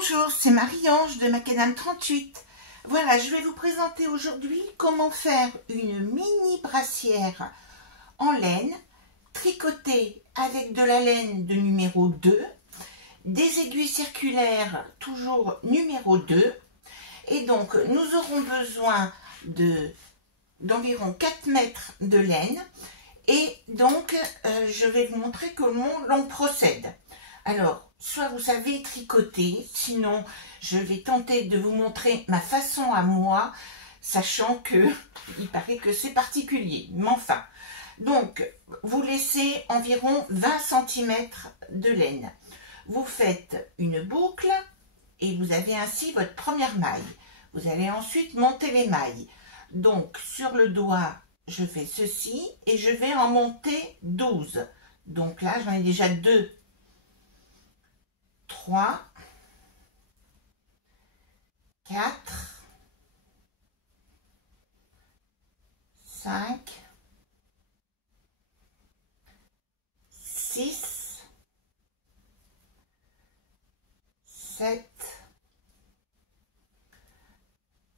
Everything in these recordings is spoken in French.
Bonjour, c'est Marie-Ange de Macadam 38. Voilà, je vais vous présenter aujourd'hui comment faire une mini brassière en laine, tricotée avec de la laine de numéro 2, des aiguilles circulaires toujours numéro 2, et donc nous aurons besoin d'environ 4 mètres de laine, et donc je vais vous montrer comment l'on procède. Alors, soit vous savez tricoter, sinon je vais tenter de vous montrer ma façon à moi, sachant que il paraît que c'est particulier, mais enfin. Donc, vous laissez environ 20 cm de laine. Vous faites une boucle et vous avez ainsi votre première maille. Vous allez ensuite monter les mailles. Donc, sur le doigt, je fais ceci et je vais en monter 12. Donc là, j'en ai déjà 2. 3, 4, 5, 6, 7,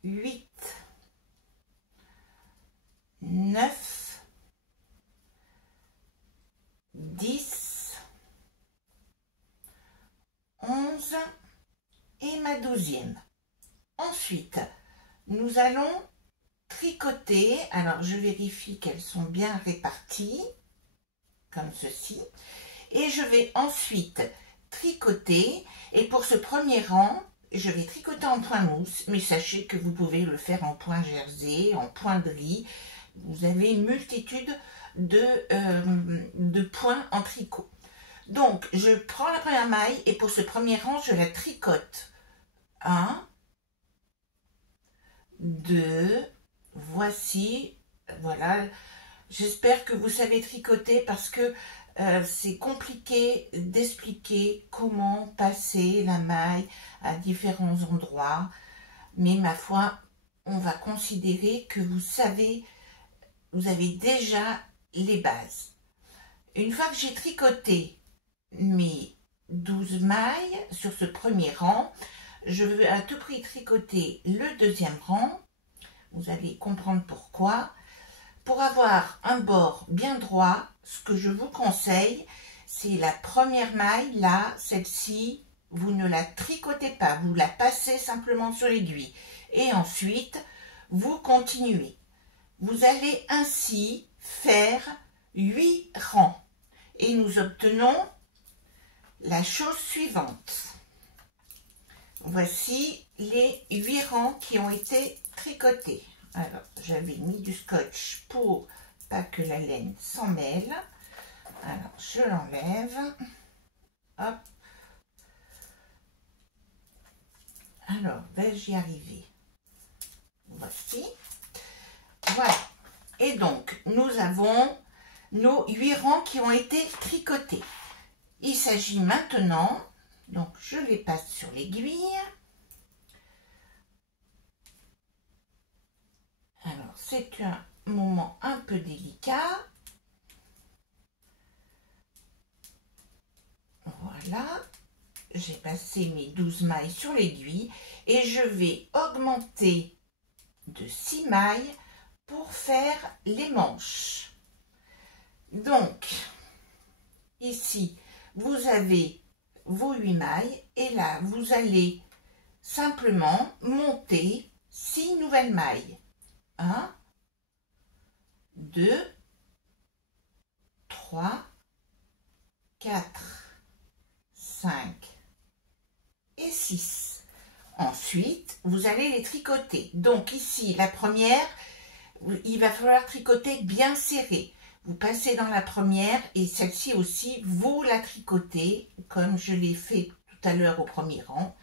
8, 9, 10, 11 et ma 12e. Ensuite, nous allons tricoter. Alors, je vérifie qu'elles sont bien réparties, comme ceci. Et je vais ensuite tricoter. Et pour ce premier rang, je vais tricoter en point mousse. Mais sachez que vous pouvez le faire en point jersey, en point de riz. Vous avez une multitude de points en tricot. Donc, je prends la première maille et pour ce premier rang, je la tricote. 1, 2, voici, voilà. J'espère que vous savez tricoter parce que c'est compliqué d'expliquer comment passer la maille à différents endroits. Mais ma foi, on va considérer que vous savez, vous avez déjà les bases. Une fois que j'ai tricoté mes 12 mailles sur ce premier rang, je veux à tout prix tricoter le deuxième rang. Vous allez comprendre pourquoi. Pour avoir un bord bien droit, ce que je vous conseille, c'est la première maille, là, celle-ci, vous ne la tricotez pas, vous la passez simplement sur l'aiguille. Et ensuite, vous continuez. Vous allez ainsi faire 8 rangs. Et nous obtenons la chose suivante. Voici les 8 rangs qui ont été tricotés. Alors, j'avais mis du scotch pour pas que la laine s'en mêle. Alors, je l'enlève. Hop. Alors, vais-je y arriver? Voici. Voilà. Et donc, nous avons nos 8 rangs qui ont été tricotés. Il s'agit maintenant, donc je les passe sur l'aiguille. Alors, c'est un moment un peu délicat. Voilà, j'ai passé mes 12 mailles sur l'aiguille et je vais augmenter de 6 mailles pour faire les manches. Donc, ici, vous avez vos 8 mailles et là, vous allez simplement monter 6 nouvelles mailles. 1, 2, 3, 4, 5 et 6. Ensuite, vous allez les tricoter. Donc ici, la première, il va falloir tricoter bien serré. Vous passez dans la première et celle-ci aussi, vous la tricotez comme je l'ai fait tout à l'heure au premier rang.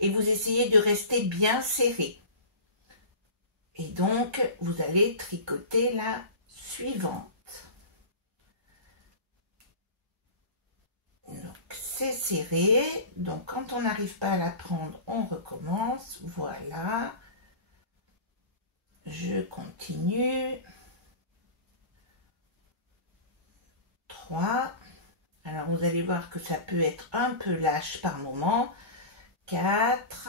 Et vous essayez de rester bien serré. Et donc, vous allez tricoter la suivante. Donc, c'est serré. Donc, quand on n'arrive pas à la prendre, on recommence. Voilà. Je continue. 3. Alors, vous allez voir que ça peut être un peu lâche par moment. 4,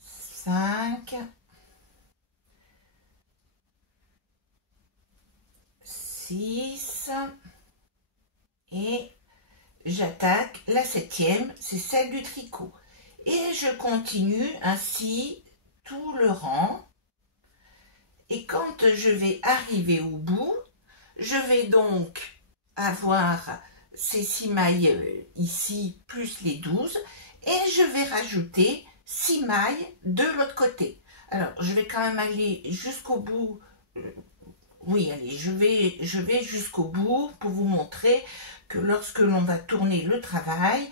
5, 6 et j'attaque la 7e, c'est celle du tricot. Et je continue ainsi tout le rang. Et quand je vais arriver au bout, je vais donc avoir ces 6 mailles ici plus les 12 et je vais rajouter 6 mailles de l'autre côté. Alors, je vais quand même aller jusqu'au bout. Oui, allez, je vais jusqu'au bout pour vous montrer que lorsque l'on va tourner le travail,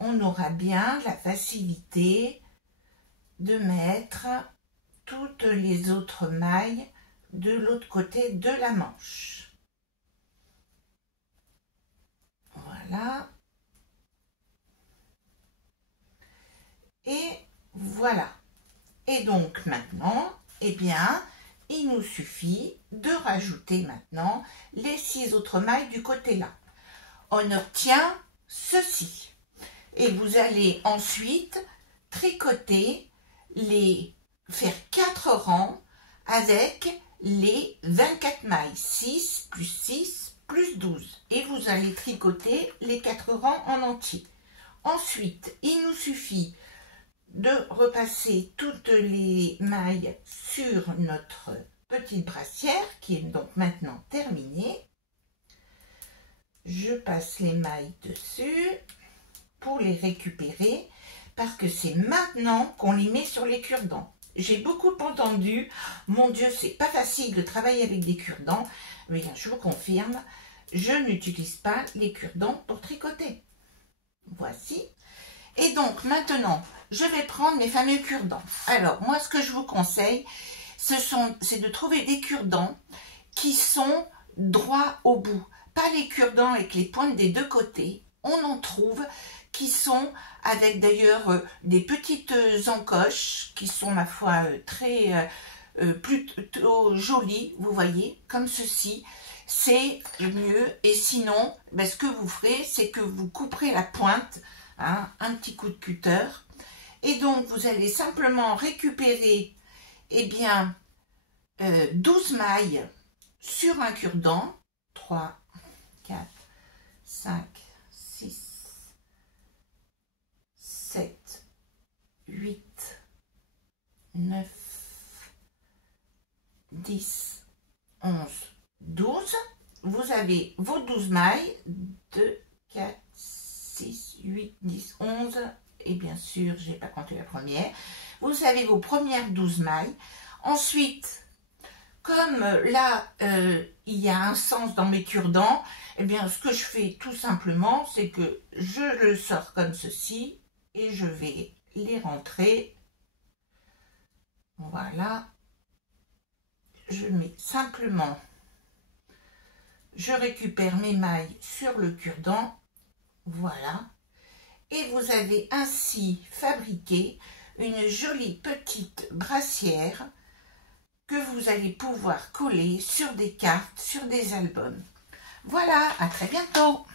on aura bien la facilité de mettre toutes les autres mailles de l'autre côté de la manche. Voilà. Et voilà. Et donc maintenant, eh bien, il nous suffit de rajouter maintenant les 6 autres mailles du côté là. On obtient ceci. Et vous allez ensuite tricoter faire 4 rangs avec les 24 mailles, 6 plus 6 plus 12. Et vous allez tricoter les 4 rangs en entier. Ensuite, il nous suffit de repasser toutes les mailles sur notre petite brassière qui est donc maintenant terminée. Je passe les mailles dessus pour les récupérer parce que c'est maintenant qu'on les met sur les cure-dents. J'ai beaucoup entendu, mon Dieu, c'est pas facile de travailler avec des cure-dents, mais je vous confirme, je n'utilise pas les cure-dents pour tricoter. Voici. Et donc maintenant, je vais prendre mes fameux cure-dents. Alors, moi, ce que je vous conseille, c'est de trouver des cure-dents qui sont droits au bout. Pas les cure-dents avec les pointes des deux côtés. On en trouve qui sont avec d'ailleurs des petites encoches qui sont, ma foi, très plutôt jolies, vous voyez, comme ceci. C'est mieux. Et sinon, ben, ce que vous ferez, c'est que vous couperez la pointe, hein, un petit coup de cutter. Et donc, vous allez simplement récupérer, eh bien, 12 mailles sur un cure-dent. 3, 4, 5, 6, 7, 8, 9, 10, 11, 12. Vous avez vos 12 mailles. 2, 4, 6, 8, 10, 11. Et bien sûr, je n'ai pas compté la première. Vous avez vos premières 12 mailles. Ensuite, comme là, il y a un sens dans mes cure-dents, eh bien, ce que je fais tout simplement, c'est que je le sors comme ceci et je vais les rentrer. Voilà. Je mets simplement, je récupère mes mailles sur le cure-dent. Voilà. Et vous avez ainsi fabriqué une jolie petite brassière que vous allez pouvoir coller sur des cartes, sur des albums. Voilà, à très bientôt!